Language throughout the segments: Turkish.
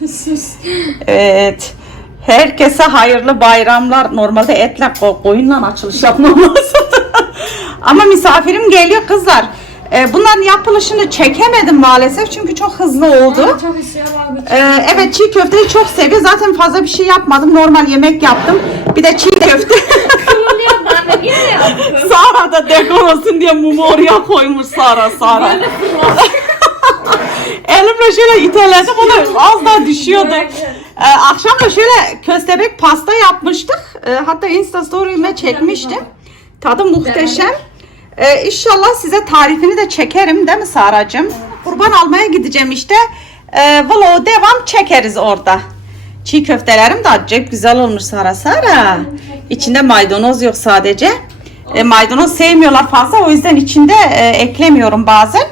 Evet. Herkese hayırlı bayramlar. Normalde etle ko- koyunla açılış yapmam lazım. Ama misafirim geliyor kızlar. Ee, bunların yapılışını çekemedim maalesef çünkü çok hızlı oldu. Çok. Ee, evet çiğ köfteyi çok seviyor. Zaten fazla bir şey yapmadım. Normal yemek yaptım. Bir de çiğ köfte. Sara da dekor olsun diye mumu oraya koymuş Sara Sara. Elimle şöyle iteledim o da az daha düşüyordu. Ee, akşam da şöyle köstebek pasta yapmıştık. Ee, hatta Insta story'ime çekmiştim. Tadı muhteşem. Ee, inşallah size tarifini de çekerim değil mi Saracığım? Kurban almaya gideceğim işte. Ee, vlog devam çekeriz orada. Çiğ köftelerim de acayip güzel olmuş Sara Sara. İçinde maydanoz yok sadece. E, maydanoz sevmiyorlar fazla o yüzden içinde e, eklemiyorum bazen.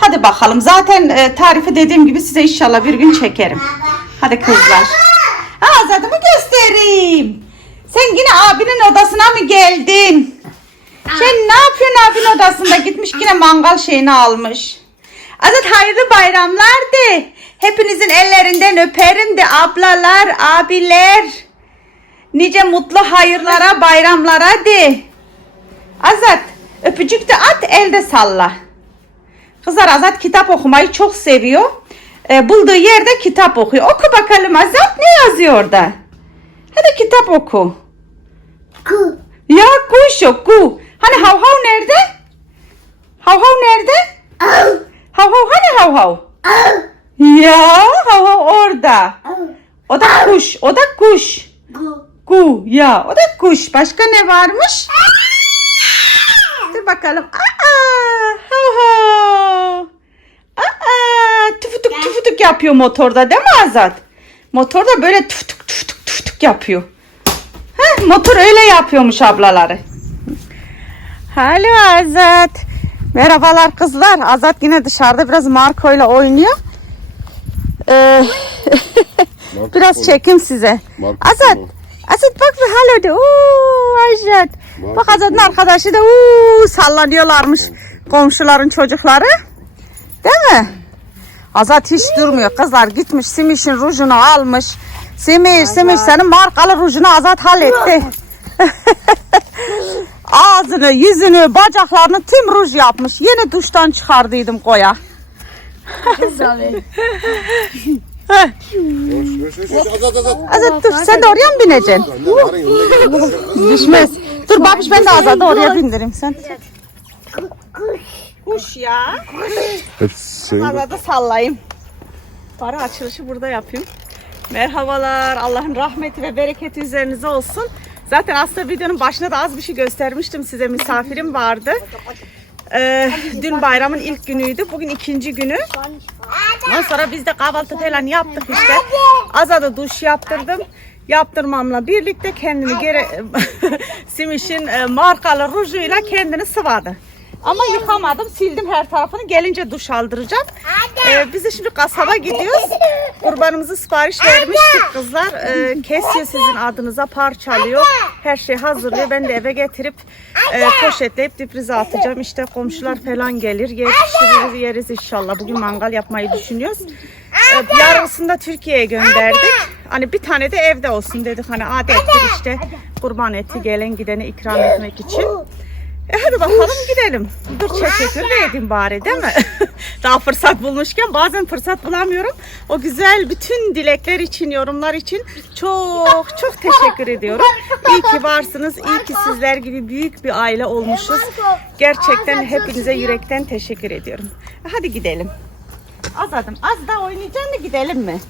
Hadi bakalım. Zaten e, tarifi dediğim gibi size inşallah bir gün çekerim. Hadi kızlar. Azadımı göstereyim. Sen yine abinin odasına mı geldin? Sen ne yapıyorsun abinin odasında? Gitmiş yine mangal şeyini almış. Azat hayırlı bayramlar de. Hepinizin ellerinden öperim de ablalar, abiler. Nice mutlu hayırlara, bayramlara de. Azat öpücük de at, elde salla. Kızlar Azat kitap okumayı çok seviyor. Ee, bulduğu yerde kitap okuyor. Oku bakalım Azat ne yazıyor orada? Hadi kitap oku. Ku. Ya kuş yok ku. Hani hav hav nerede? Hav hav nerede? Au. Hav hav hani hav hav? Ya hav hav orada. O da kuş. O da kuş. Ku. Ku ya o da kuş. Başka ne varmış? Dur bakalım. Aa, hav hav. Tüfütük tüfütük yapıyor motorda değil mi Azat? Motorda böyle tüfütük tüfütük tüfütük yapıyor. Heh, motor öyle yapıyormuş ablaları. Alo Azat. Merhabalar kızlar. Azat yine dışarıda biraz Marco ile oynuyor. Ee, biraz çekim size. Marco Azat. Azat bak bir halo de. Uuu Azat. Bak Azat'ın arkadaşı da uuu sallanıyorlarmış komşuların çocukları. Değil mi? Azat hiç durmuyor. Kızlar gitmiş Simiş'in rujunu almış. Simiş, Simiş senin markalı rujunu Azat halletti. Ağzını, yüzünü, bacaklarını tüm ruj yapmış. Yeni duştan çıkardıydım koya. Azat, dur sen de oraya mı bineceksin? Düşmez. Dur babiş ben de Azat'ı oraya bindireyim sen. Kuş ya. Hep senin Azat'ı sallayayım. Bari açılışı burada yapayım. Merhabalar. Allah'ın rahmeti ve bereketi üzerinize olsun. Zaten aslında videonun başında da az bir şey göstermiştim size. Misafirim vardı. Ee, dün bayramın ilk günüydü. Bugün ikinci günü. Ondan sonra biz de kahvaltı falan yaptık işte. Azada duş yaptırdım. Yaptırmamla birlikte kendini geri Simiş'in e, markalı rujuyla kendini sıvadı. Ama yıkamadım, sildim her tarafını. Gelince duş aldıracağım. Ee, biz de şimdi kasaba gidiyoruz. Kurbanımızı sipariş vermiştik kızlar. Ee, kesiyor sizin adınıza, parçalıyor. Her şey hazırlıyor. Ben de eve getirip e, poşetleyip diprize atacağım. İşte komşular falan gelir. Yetiştiririz, yeriz inşallah. Bugün mangal yapmayı düşünüyoruz. Ee, yarısını da Türkiye'ye gönderdik. Hani bir tane de evde olsun dedik. Hani adettir işte kurban eti gelen gidene ikram etmek için. E hadi bakalım gidelim. Dur teşekkür de edeyim bari değil mi? Daha fırsat bulmuşken bazen fırsat bulamıyorum. O güzel bütün dilekler için, yorumlar için çok çok teşekkür ediyorum. İyi ki varsınız. İyi ki sizler gibi büyük bir aile olmuşuz. Gerçekten hepinize yürekten teşekkür ediyorum. E Hadi gidelim. Azadım az daha oynayacağım da gidelim mi?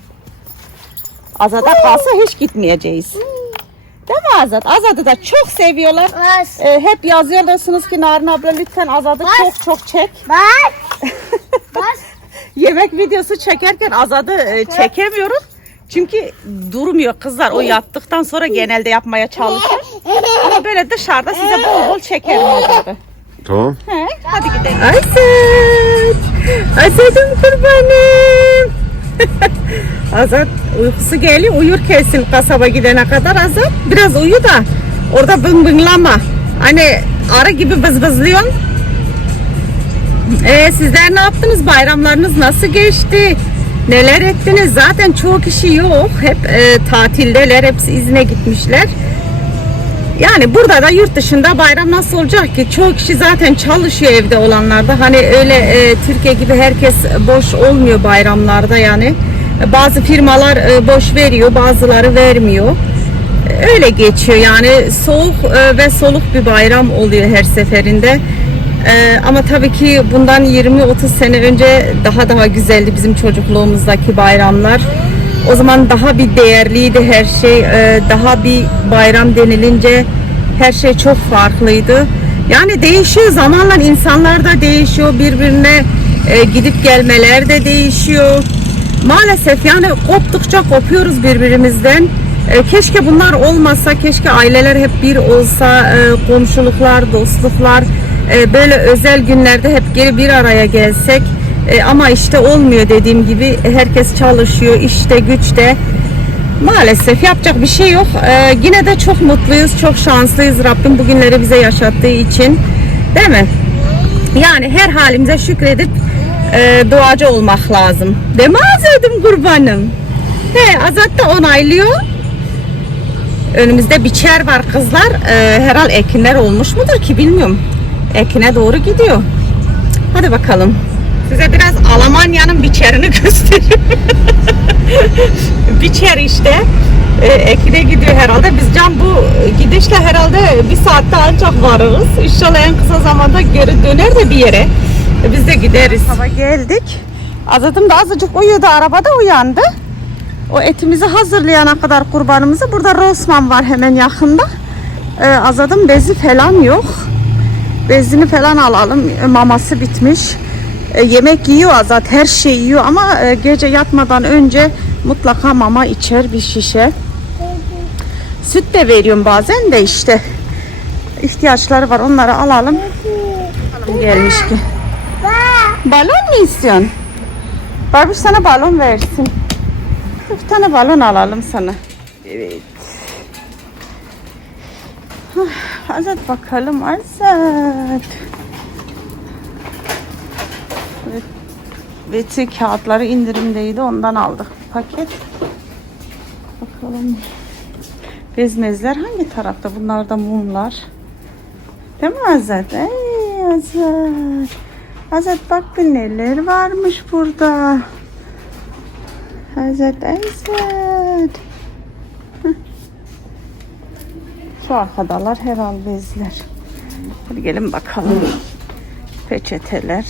Azada kalsa hiç gitmeyeceğiz. Değil mi Azat? Azad'ı da çok seviyorlar. Bas. Ee, hep yazıyorsunuz ki Narin abla lütfen Azad'ı çok çok çek. Bas. Bas. Yemek videosu çekerken Azad'ı e, çekemiyorum. Çünkü durmuyor kızlar. O yattıktan sonra genelde yapmaya çalışır. Ama böyle dışarıda size bol bol çekerim Azad'ı. Tamam. He, hadi gidelim. Azat. Azat'ım kurbanım. Azat uykusu geliyor. Uyur kesin kasaba gidene kadar Azat. Biraz uyu da orada bın bınlama. Hani arı gibi vız vızlıyorsun. Ee, sizler ne yaptınız? Bayramlarınız nasıl geçti? Neler ettiniz? Zaten çoğu kişi yok. Hep e, tatildeler. Hepsi izne gitmişler. Yani burada da yurt dışında bayram nasıl olacak ki? Çoğu kişi zaten çalışıyor evde olanlarda. Hani öyle e, Türkiye gibi herkes boş olmuyor bayramlarda yani. Bazı firmalar e, boş veriyor, bazıları vermiyor. Öyle geçiyor yani soğuk e, ve soluk bir bayram oluyor her seferinde. E, ama tabii ki bundan 20-30 sene önce daha daha güzeldi bizim çocukluğumuzdaki bayramlar. O zaman daha bir değerliydi her şey. e, Daha bir bayram denilince her şey çok farklıydı. Yani değişiyor zamanla insanlar da değişiyor. Birbirine e, gidip gelmeler de değişiyor. Maalesef yani koptukça kopuyoruz birbirimizden. E, Keşke bunlar olmasa, keşke aileler hep bir olsa, e, komşuluklar, dostluklar, e, böyle özel günlerde hep geri bir araya gelsek. E, Ama işte olmuyor dediğim gibi herkes çalışıyor, işte güçte. Maalesef yapacak bir şey yok. E, Yine de çok mutluyuz, çok şanslıyız Rabbim bugünleri bize yaşattığı için. Değil mi? Yani her halimize şükredip e, duacı olmak lazım. Mi Azat'ım kurbanım? He, Azat da onaylıyor. Önümüzde biçer var kızlar. E, herhal ekinler olmuş mudur ki bilmiyorum. Ekine doğru gidiyor. Hadi bakalım. Size biraz Almanya'nın biçerini göstereyim. Biçer işte. E, ekine gidiyor herhalde. Biz can bu gidişle herhalde bir saatte ancak varırız. İnşallah en kısa zamanda geri döner de bir yere. E, biz de gideriz. Hava geldik. Azat'ım da azıcık uyudu. Arabada uyandı. O etimizi hazırlayana kadar kurbanımızı. Burada Rosman var hemen yakında. E, Azat'ın bezi falan yok. Bezini falan alalım. E, Maması bitmiş. E, yemek yiyor Azat. Her şey yiyor ama e, gece yatmadan önce mutlaka mama içer bir şişe. Süt de veriyorum bazen de işte. ihtiyaçları var. Onları alalım. Gelmiş ki. Balon mu istiyorsun? Barbuş sana balon versin. Bir tane balon alalım sana. Evet. Azat bakalım Azat. Evet. Veti kağıtları indirimdeydi ondan aldık paket. Bakalım. Bezmezler hangi tarafta? Bunlar da mumlar. Değil mi Azat? Ey Azat. Azat bak bir neler varmış burada. Azat Azat. Şu arkadalar herhalde bezler. Hadi gelin bakalım. Peçeteler.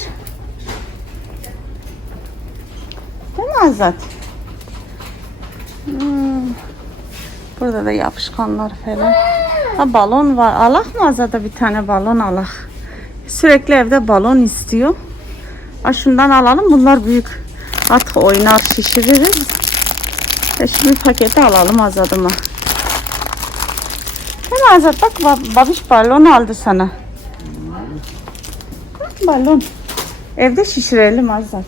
Değil Azat? Hmm. Burada da yapışkanlar falan. Ha balon var. Alak mı Azat'a bir tane balon alak. Sürekli evde balon istiyor. Ha şundan alalım. Bunlar büyük. Artık oynar şişiririz. E şimdi paketi alalım Azat'ıma. Mi Azat? Bak bab- babiş balon aldı sana. Bak balon. Evde şişirelim Azat.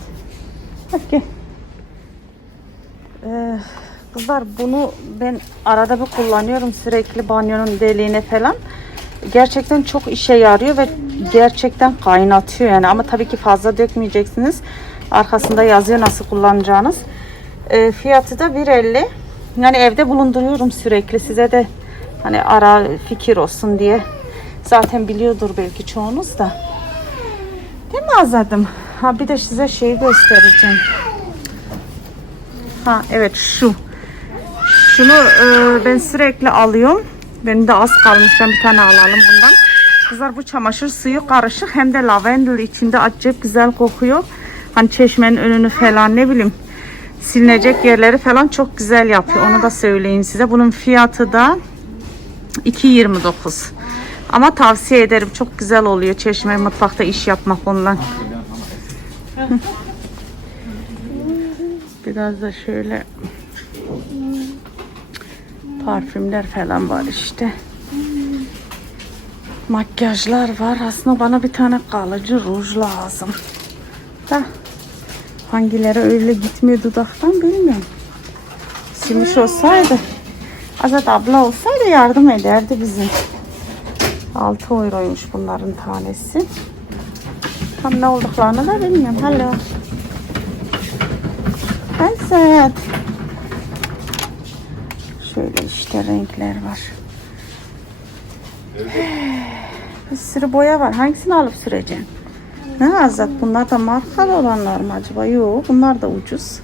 Hadi gel. Ee, kızlar bunu ben arada bir kullanıyorum sürekli banyonun deliğine falan. Gerçekten çok işe yarıyor ve gerçekten kaynatıyor yani ama tabii ki fazla dökmeyeceksiniz. Arkasında yazıyor nasıl kullanacağınız. Ee, fiyatı da 1.50. Yani evde bulunduruyorum sürekli size de hani ara fikir olsun diye. Zaten biliyordur belki çoğunuz da. Değil mi Azad'ım? Ha bir de size şeyi göstereceğim. Ha evet şu. Şunu e, ben sürekli alıyorum. Benim de az kalmış. Ben bir tane alalım bundan. Kızlar bu çamaşır suyu karışık hem de lavendel içinde acayip güzel kokuyor. Hani çeşmenin önünü falan ne bileyim silinecek yerleri falan çok güzel yapıyor. Onu da söyleyeyim size. Bunun fiyatı da 2.29. Ama tavsiye ederim. Çok güzel oluyor çeşme mutfakta iş yapmak ondan. Biraz da şöyle parfümler falan var işte. Makyajlar var. Aslında bana bir tane kalıcı ruj lazım. Da hangileri öyle gitmiyor dudaktan bilmiyorum. Silmiş olsaydı Azat abla olsaydı yardım ederdi bize. 6 euroymuş bunların tanesi. Tam ne olduklarını da bilmiyorum. Hello. Azat. Şöyle işte renkler var. Bir sürü boya var. Hangisini alıp süreceksin? Ne Azat? Bunlar da markalı olanlar mı acaba? Yok. Bunlar da ucuz.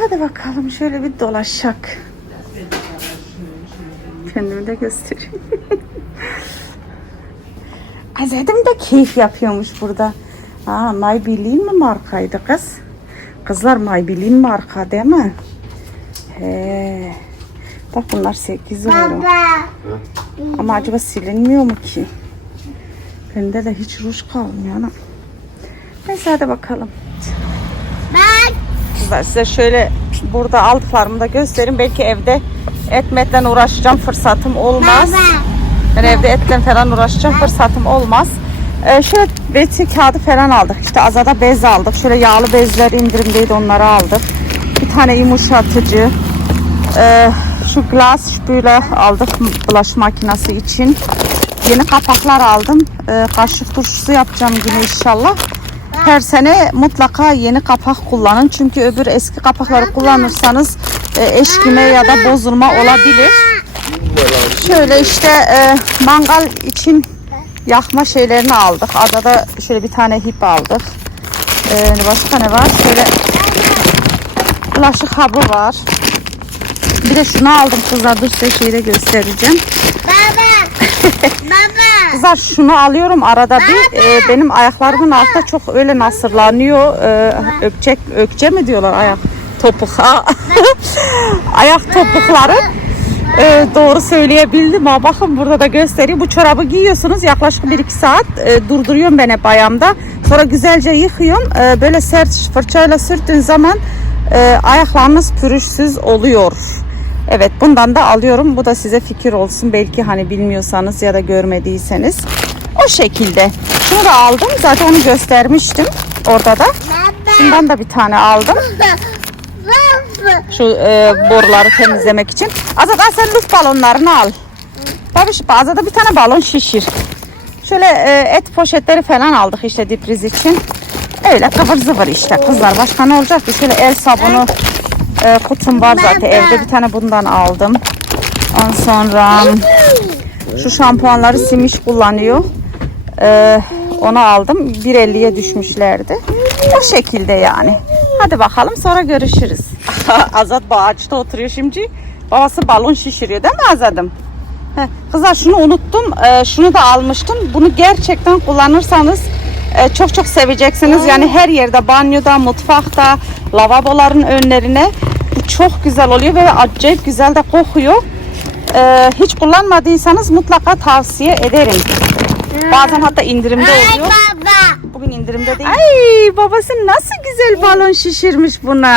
Hadi bakalım şöyle bir dolaşak. Kendimi de göstereyim. Azad'ım da keyif yapıyormuş burada. Aa, Maybelline mi markaydı kız? Kızlar Maybelline marka değil mi? He. Bak bunlar 8 euro. Ama acaba silinmiyor mu ki? Bende de hiç ruj kalmıyor ana. Neyse hadi bakalım. Bak. Kızlar size şöyle burada aldıklarımı da göstereyim. Belki evde etmetle uğraşacağım fırsatım olmaz. Baba. Ben evde etle falan uğraşacağım fırsatım olmaz. Ee, şöyle beti kağıdı falan aldık. İşte azada bez aldık. Şöyle yağlı bezler indirimdeydi onları aldık. Bir tane yumuşatıcı. Ee, şu glass böyle aldık bulaş makinesi için. Yeni kapaklar aldım. Ee, kaşık turşusu yapacağım yine inşallah. Her sene mutlaka yeni kapak kullanın. Çünkü öbür eski kapakları kullanırsanız e, eşkime ya da bozulma olabilir. Şöyle işte e, mangal için yakma şeylerini aldık. Adada şöyle bir tane hip aldık. E, başka ne var? Şöyle bulaşık habı var. Bir de şunu aldım kızlar. Dur size şeyi de göstereceğim. Baba. Baba. Kızlar şunu alıyorum arada bir. E, benim ayaklarımın altta çok öyle nasırlanıyor. E, ökçek, ökçe mi diyorlar ayak? Topuk. Ha. ayak topukları. E, doğru söyleyebildim ha. Bakın burada da göstereyim. Bu çorabı giyiyorsunuz yaklaşık 1-2 saat. E, durduruyorum ben hep ayağımda. Sonra güzelce yıkıyorum. E, böyle sert fırçayla sürttüğün zaman e, ayaklarınız pürüzsüz oluyor. Evet bundan da alıyorum. Bu da size fikir olsun. Belki hani bilmiyorsanız ya da görmediyseniz. O şekilde. Şunu da aldım. Zaten onu göstermiştim orada da. Baba. Şundan da bir tane aldım. Baba. Şu e, boruları temizlemek için. Azat al sen lüf balonlarını al. Babiş Azat'a bir tane balon şişir. Şöyle e, et poşetleri falan aldık işte dipriz için. Öyle kıvır zıvır işte kızlar. Başka ne olacak ki? Şöyle el sabunu e, kutum var zaten. Evde bir tane bundan aldım. Ondan sonra şu şampuanları Simiş kullanıyor. E, onu aldım. 1.50'ye düşmüşlerdi. O şekilde yani. Hadi bakalım sonra görüşürüz. Azat bu ağaçta oturuyor şimdi. Babası balon şişiriyor değil mi Azat'ım? Heh, Kızlar şunu unuttum. Ee, şunu da almıştım. Bunu gerçekten kullanırsanız e, çok çok seveceksiniz. Yani her yerde banyoda, mutfakta, lavaboların önlerine bu çok güzel oluyor ve acayip güzel de kokuyor. Ee, hiç kullanmadıysanız mutlaka tavsiye ederim. Bazen hatta indirimde Ay oluyor. baba. Bugün indirimde değil. Ay babası nasıl güzel balon şişirmiş buna.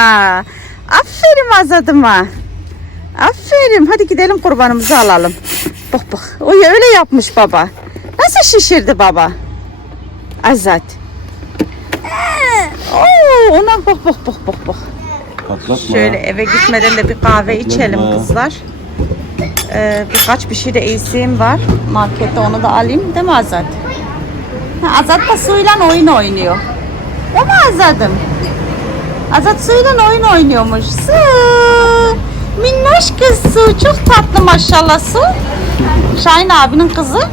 Aferin Azad'ıma. Aferin. Hadi gidelim kurbanımızı alalım. Bak bak. O ya öyle yapmış baba. Nasıl şişirdi baba? Azat. Oo, ona bak bak bak bak bak. Patlatma. Şöyle eve gitmeden de bir kahve içelim kızlar. Ee, birkaç bir şey de eksiğim var. Markette onu da alayım değil mi Azat? Azat da suyla oyun oynuyor. Değil mi Azat'ım? Azat suyla oyun oynuyormuş. Su. Minnoş kız Su. Çok tatlı maşallah Su. Şahin abinin kızı.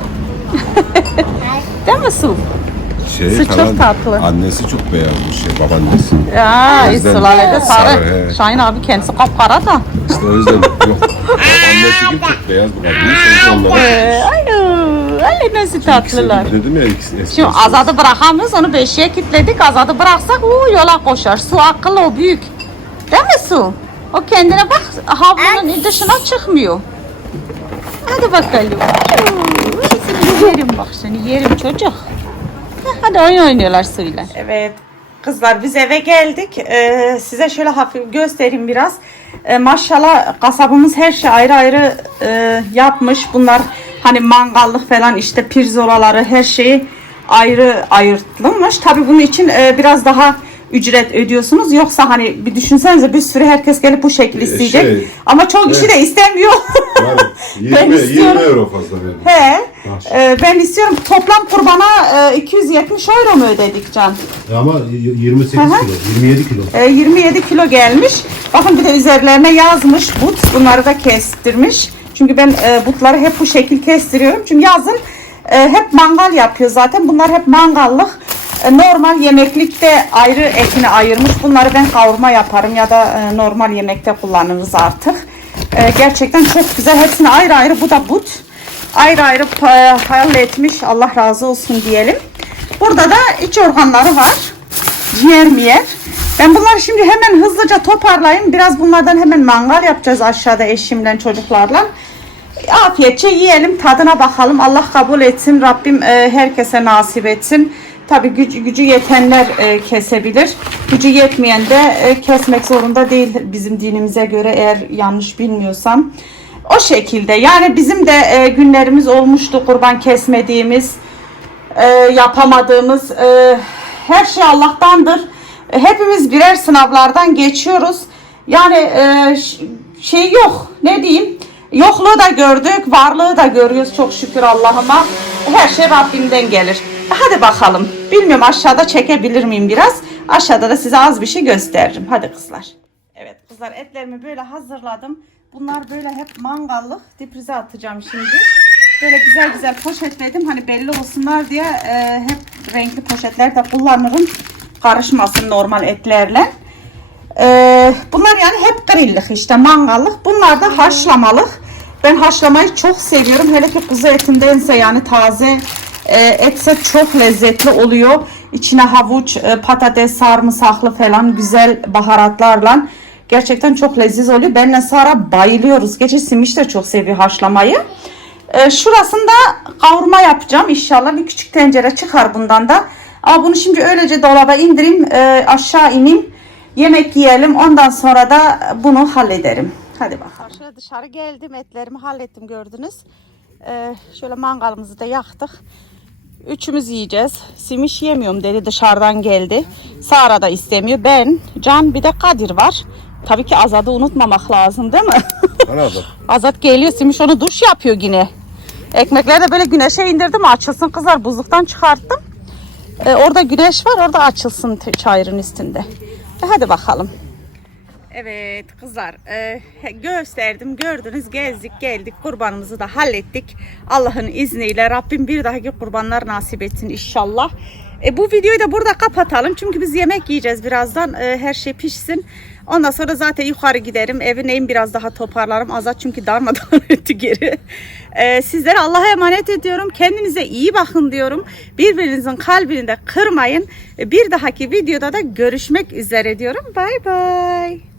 Değil mi Su? Şey Su çok tatlı. Annesi çok beğenmiş şey babaannesi. Ya O Sılalede sarı. sarı. Şahin abi kendisi kapkara da. İşte o yüzden yok. Annesi gibi çok beyaz bu kadın. Onlara. Ay nasıl tatlılar. Dedim ya ikisi eski. Şimdi Azad'ı bırakamıyoruz onu beşiğe kilitledik. Azad'ı bıraksak o yola koşar. Su akıllı o büyük. Değil mi Su? O kendine bak havlunun dışına çıkmıyor. Hadi bakalım. Seni yerim bak seni yerim çocuk. Hadi oyun oynuyorlar suyla. Evet kızlar biz eve geldik. Ee, size şöyle hafif göstereyim biraz. Ee, maşallah kasabımız her şey ayrı ayrı e, yapmış. Bunlar hani mangallık falan işte pirzolaları her şeyi ayrı ayırtılmış. Tabii bunun için e, biraz daha ücret ödüyorsunuz yoksa hani bir düşünsenize bir sürü herkes gelip bu şekil isteyecek. şey, Ama çok kişi de istemiyor. Yani 20, Ben 20 istiyorum. euro fazla verdim. He. E, ben istiyorum toplam kurbana e, 270 euro mu ödedik Can? Ama y- 28 Hı hı. kilo, 27 kilo. E, 27 kilo gelmiş. Bakın bir de üzerlerine yazmış but. Bunları da kestirmiş. Çünkü ben e, butları hep bu şekil kestiriyorum. Çünkü yazın e, hep mangal yapıyor zaten. Bunlar hep mangallık. E, normal yemeklikte ayrı etini ayırmış. Bunları ben kavurma yaparım ya da e, normal yemekte kullanırız artık. E, gerçekten çok güzel. Hepsini ayrı ayrı. Bu da but. Ayrı ayrı e, halletmiş. Allah razı olsun diyelim. Burada da iç organları var ciğer miyer. Ben bunları şimdi hemen hızlıca toparlayayım. Biraz bunlardan hemen mangal yapacağız aşağıda eşimle çocuklarla. Afiyetçe yiyelim tadına bakalım. Allah kabul etsin. Rabbim e, herkese nasip etsin. Tabi gücü, gücü yetenler e, kesebilir. Gücü yetmeyen de e, kesmek zorunda değil bizim dinimize göre eğer yanlış bilmiyorsam. O şekilde yani bizim de e, günlerimiz olmuştu kurban kesmediğimiz e, yapamadığımız e, her şey Allah'tandır. Hepimiz birer sınavlardan geçiyoruz. Yani e, şey yok ne diyeyim yokluğu da gördük varlığı da görüyoruz çok şükür Allah'ıma. Her şey Rabbimden gelir. Hadi bakalım. Bilmiyorum aşağıda çekebilir miyim biraz. Aşağıda da size az bir şey gösteririm. Hadi kızlar. Evet kızlar etlerimi böyle hazırladım. Bunlar böyle hep mangallık. Diprize atacağım şimdi. Böyle güzel güzel poşetledim. Hani belli olsunlar diye e, hep renkli poşetler de kullanırım. Karışmasın normal etlerle. E, bunlar yani hep grillik işte mangallık. Bunlar da haşlamalık. Ben haşlamayı çok seviyorum. Hele ki kuzu etindense yani taze e, etse çok lezzetli oluyor. İçine havuç, e, patates, sarımsaklı falan güzel baharatlarla. Gerçekten çok leziz oluyor. Benle Sara bayılıyoruz. Gece Simiş de çok seviyor haşlamayı. Ee, şurasında kavurma yapacağım inşallah. Bir küçük tencere çıkar bundan da. Ama bunu şimdi öylece dolaba indireyim. e, aşağı ineyim. Yemek yiyelim. Ondan sonra da bunu hallederim. Hadi bakalım. Şöyle dışarı geldim. Etlerimi hallettim gördünüz. Ee, şöyle mangalımızı da yaktık. Üçümüz yiyeceğiz. Simiş yemiyorum dedi dışarıdan geldi. Sara da istemiyor. Ben, Can bir de Kadir var. Tabii ki Azad'ı unutmamak lazım değil mi? Anladım. Azat geliyor Simiş onu duş yapıyor yine. Ekmekleri de böyle güneşe indirdim açılsın kızlar buzluktan çıkarttım. Ee, orada güneş var orada açılsın çayırın üstünde. E, hadi bakalım. Evet kızlar e, gösterdim gördünüz gezdik geldik kurbanımızı da hallettik. Allah'ın izniyle Rabbim bir dahaki kurbanlar nasip etsin inşallah. E, bu videoyu da burada kapatalım çünkü biz yemek yiyeceğiz birazdan E, her şey pişsin. Ondan sonra zaten yukarı giderim evin evin biraz daha toparlarım Azat çünkü darmadan etti geri. E, sizlere Allah'a emanet ediyorum kendinize iyi bakın diyorum. Birbirinizin kalbini de kırmayın. E, bir dahaki videoda da görüşmek üzere diyorum. Bay bay.